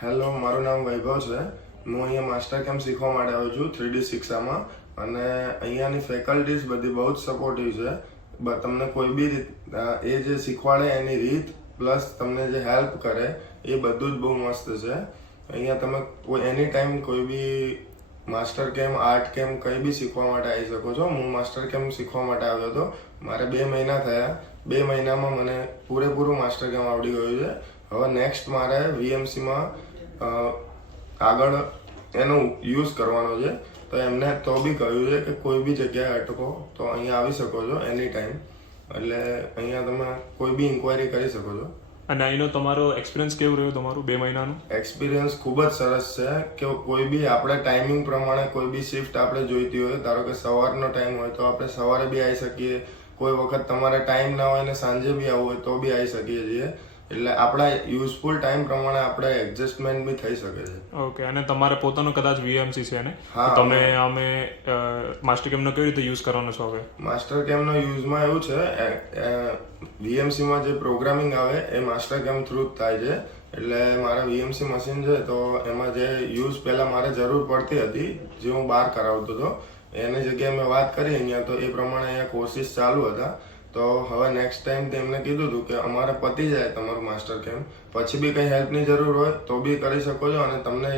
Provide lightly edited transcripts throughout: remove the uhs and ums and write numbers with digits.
Hello, મારું નામ વૈભવ છે. હું અહીંયા માસ્ટર કેમ્પ શીખવા માટે આવ્યો છું 3D શિક્ષામાં. અને અહીંયાની ફેકલ્ટીઝ બધી બહુ જ સપોર્ટિવ છે. તમને કોઈ બી રીત એ જે શીખવાડે એની રીત પ્લસ તમને જે હેલ્પ કરે એ બધું જ બહુ મસ્ત છે. અહીંયા તમે કોઈ એની ટાઈમ કોઈ બી માસ્ટર કેમ્પ, આર્ટ કેમ્પ કંઈ બી શીખવા માટે આવી શકો છો. હું માસ્ટર કેમ્પ શીખવા માટે આવ્યો હતો. મારે 2 મહિના થયા. 2 મહિનામાં મને પૂરેપૂરું માસ્ટર કેમ્પ આવડી ગયું છે. હવે નેક્સ્ટ મારે VMCમાં આગળ એનો યુઝ કરવાનો છે. તો એમને તો બી કહ્યું છે કે કોઈ બી જગ્યાએ અટકો તો અહીંયા આવી શકો છો એની ટાઈમ. એટલે અહીંયા તમે કોઈ બી ઇન્ક્વાયરી કરી શકો છો. અને અહીંનો તમારો એક્સપિરિયન્સ કેવું રહ્યો તમારું 2 મહિનાનું? એક્સપિરિયન્સ ખૂબ જ સરસ છે કે કોઈ બી આપણે ટાઈમિંગ પ્રમાણે કોઈ બી શિફ્ટ આપણે જોઈતી હોય, ધારો કે સવારનો ટાઈમ હોય તો આપણે સવારે બી આવી શકીએ. કોઈ વખત તમારે ટાઈમ ના હોય ને સાંજે બી આવવું હોય તો બી આવી શકીએ છીએ. એટલે આપણા યુઝફુલ ટાઈમ પ્રમાણે આપણે એડજસ્ટમેન્ટ બી થઈ શકે છે. ઓકે. અને તમારે પોતાનો કદાચ VMC છે ને? હા. તમે અમે માસ્ટર કેમ્પનો કેવી રીતે યુઝ કરવાનો છો હવે? માસ્ટર કેમ્પનો યુઝમાં એવું છે, VMCમાં જે પ્રોગ્રામિંગ આવે એ માસ્ટર કેમ્પ થ્રુ જ થાય છે. એટલે મારા VMC મશીન છે તો એમાં જે યુઝ પહેલાં મારે જરૂર પડતી હતી, જે હું બહાર કરાવતો હતો, એની જગ્યાએ મેં વાત કરી અહીંયા તો એ પ્રમાણે અહીંયા કોર્સિસ ચાલુ હતા. તો હવે નેક્સ્ટ ટાઈમ તેમને કીધું હતું કે અમારે પતી જાય તમારું માસ્ટર કેમ્પ, પછી બી કંઈ હેલ્પની જરૂર હોય તો બી કરી શકો છો. અને તમને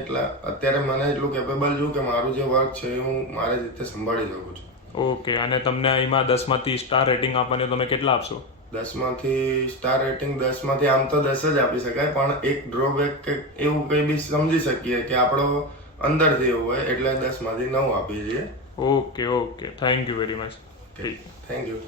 અત્યારે મને એટલું કેપેબલ છું કે મારું જે વર્ક છે એ હું મારી રીતે સંભાળી શકું છું. ઓકે. અને તમને અહીંમાં 10માંથી સ્ટાર રેટિંગ આપવાની તમે કેટલા આપશો? 10માંથી સ્ટાર રેટિંગ 10માંથી આમ તો 10 જ આપી શકાય, પણ એક ડ્રોબેક કે એવું કંઈ બી સમજી શકીએ કે આપણો અંદરથી એવું હોય એટલે 10માંથી 9 આપીએ છીએ. Okay. Thank you very much. Thank you.